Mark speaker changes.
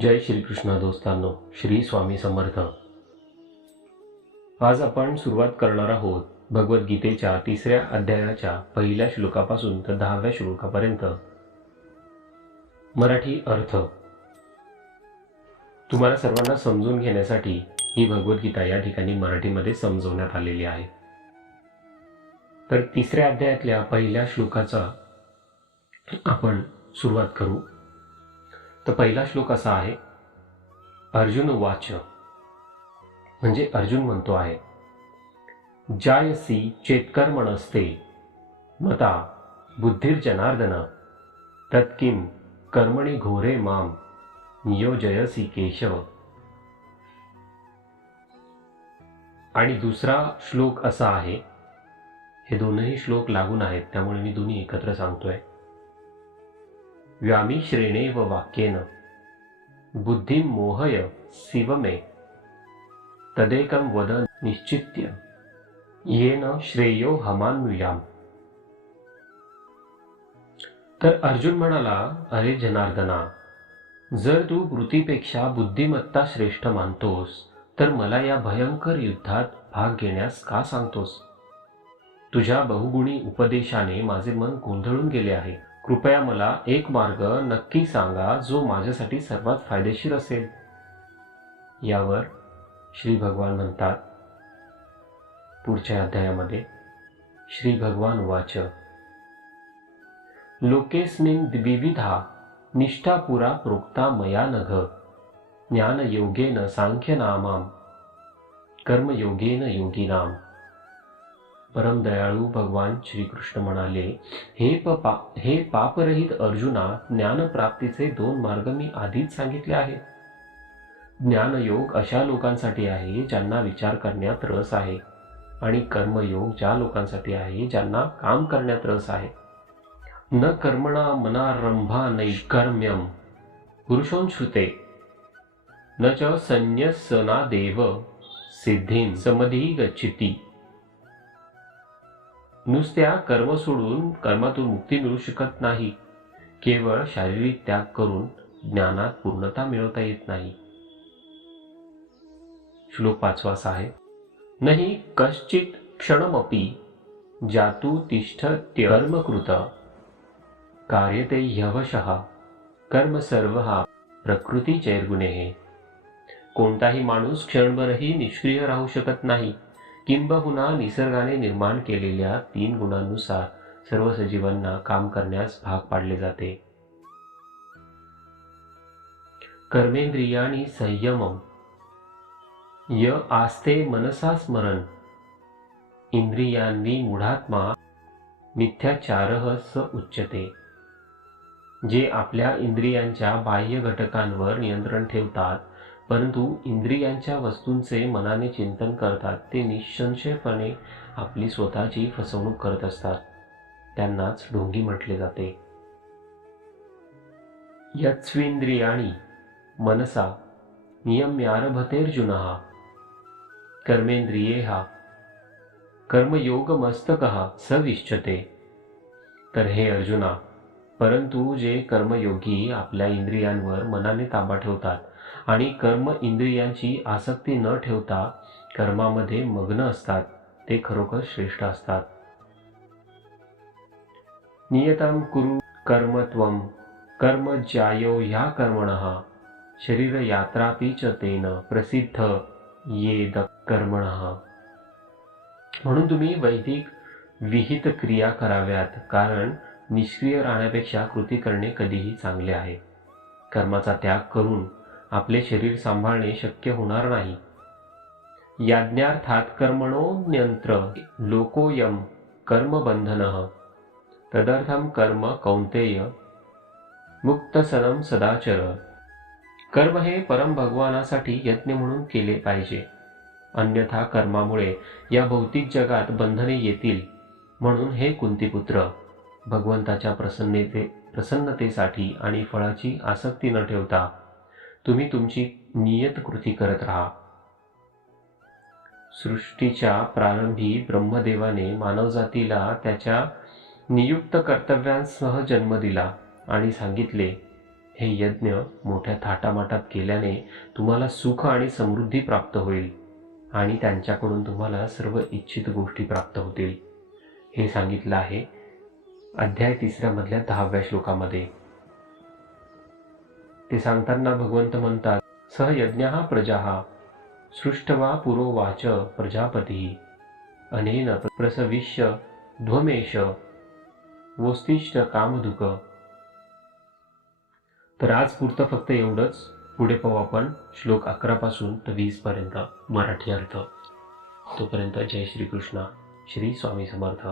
Speaker 1: जय श्रीकृष्ण दोस्तांनो श्री स्वामी समर्थ. आज आपण सुरुवात करणार आहोत भगवद्गीतेच्या तिसऱ्या अध्यायाच्या पहिल्या श्लोकापासून तर दहाव्या श्लोकापर्यंत. मराठी अर्थ. तुम्हाला सर्वांना समजून घेण्यासाठी ही भगवद्गीता या ठिकाणी मराठीमध्ये समजवण्यात आलेली आहे. तर तिसऱ्या अध्यायातल्या पहिल्या श्लोकाचा आपण सुरुवात करू. तर पहिला श्लोक असा आहे अर्जुन वाच म्हणजे अर्जुन म्हणतो आहे जायसी चेतकर्मणस्ते मता बुद्धिर्जनार्दन तत्किम कर्मणी घोरे माम नियोजयसी केशव. आणि दुसरा श्लोक असा आहे हे दोनही श्लोक लागून आहेत त्यामुळे मी दोन्ही एकत्र सांगतोय. व्यामिश्रेणेव वाक्येन बुद्धिं मोहय शिवमे तदेकं वद निश्चित्य येन श्रेयो हमान्युयाम तर अर्जुन म्हणाला अरे जनार्दना जर तू कृतीपेक्षा बुद्धिमत्ता श्रेष्ठ मानतोस तर मला या भयंकर युद्धात भाग घेण्यास का सांगतोस? तुझ्या बहुगुणी उपदेशाने माझे मन गोंधळून गेले आहे. कृपया मला एक मार्ग नक्की सांगा जो माझ्यासाठी सर्वात फायदेशीर असेल. यावर श्री भगवान म्हणतात. पुढच्या अध्यायामध्ये श्री भगवान वाच लोकेस्मिन विविधा निष्ठापुरा प्रोक्ता मया नघ. ज्ञान योगेन कर्मयोगेन योगिनाम. परम दयाळू भगवान श्रीकृष्ण म्हणाले हे पपा हे पापरहित अर्जुना ज्ञानप्राप्तीचे दोन मार्ग मी आधीच सांगितले आहेत. ज्ञानयोग अशा लोकांसाठी आहे ज्यांना विचार करण्यात रस आहे आणि कर्मयोग ज्या लोकांसाठी आहे ज्यांना काम करण्यात रस आहे. न कर्मणा मनारंभा नैकर्म्यम पुरुषोंश्रुते न च संन्यसना देव सिद्धीं समधी गच्छिती नुसत्या कर्म सोडून कर्मातून मुक्ती मिळू शकत नाही. केवळ शारीरिक त्याग करून ज्ञानात पूर्णता मिळवता येत नाही. श्लोक पाचवा असा आहे नाही कश्चित क्षणमपि जातू तिष्ठत्य कर्मकृत कार्यते ह्यवश कर्म सर्व हा प्रकृती चैर्गुणे. कोणताही माणूस क्षणभरही निष्क्रिय राहू शकत नाही. किंबहुना निसर्गाने निर्माण केलेल्या तीन गुणांनुसार सर्व सजीवांना काम करण्यास भाग पाडले जाते. कर्मेंद्रियाणी संयमम. य आस्ते मनसा स्मरण इंद्रियांनी मूढात्मा मिथ्याचार स उच्चते जे आपल्या इंद्रियांच्या बाह्य घटकांवर नियंत्रण ठेवतात परंतु इंद्रियांच्या वस्तूंचे मनाने चिंतन करतात ते निसंशयपणे आपली स्वतःची फसवणूक करत असतात. त्यांनाच ढोंगी म्हटले जाते. यत्स्विंद्रियाणी मनसा नियम्यारभतेर्जुन कर्मेंद्रिये हा कर्मयोगमस्तक सविष्यते तर हे अर्जुना परंतु जे कर्मयोगी आपल्या इंद्रियांवर मनाने ताबा ठेवतात आणि कर्म इंद्रियांची आसक्ती न ठेवता कर्मामध्ये मग्न असतात. ते खरोखर श्रेष्ठ असतात. नियताम कुरु कर्मत्वम कर्म ज्यायो ह्या कर्मण। शरीर यात्रापी च तेन प्रसिद्ध येद कर्मण। म्हणून तुम्ही वैदिक विहित क्रिया कराव्यात कारण निष्क्रिय राहण्यापेक्षा कृती करणे कधीही चांगले आहे. कर्माचा त्याग करून आपले शरीर सांभाळणे शक्य होणार नाही. याज्ञार्थात कर्मणोन्यंत्र लोकोयम कर्मबंधन तदर्थम कर्म कौंतेय मुक्तसनम सदाचर। कर्म हे परम भगवानासाठी यज्ञ म्हणून केले पाहिजे। अन्यथा कर्मामुळे या भौतिक जगात बंधने येतील म्हणून हे कुंतीपुत्र। भगवंताच्या प्रसन्नते प्रसन्नतेसाठी आणि फळाची आसक्ती न ठेवता तुम्ही तुमची नियत कृती करत राहा. सृष्टीच्या प्रारंभी ब्रह्मदेवाने मानवजातीला त्याच्या नियुक्त कर्तव्यांसह जन्म दिला आणि सांगितले हे यज्ञ मोठ्या थाटामाटात केल्याने तुम्हाला सुख आणि समृद्धी प्राप्त होईल आणि त्यांच्याकडून तुम्हाला सर्व इच्छित गोष्टी प्राप्त होतील. हे सांगितलं आहे अध्याय तिसऱ्या मधल्या दहाव्या श्लोकामध्ये. ते सांगताना भगवंत म्हणतात सह यज्ञ प्रजा सृष्टवा पुरोवाच प्रजापती। अनेन प्रसविष्य ध्वमेश वोस्तिष्ठ कामधुक। तर आज पुरतं फक्त एवढंच. पुढे पाहू आपण श्लोक अकरा पासून तर वीस पर्यंत मराठी अर्थ. तोपर्यंत जय श्रीकृष्ण. श्री स्वामी समर्थ.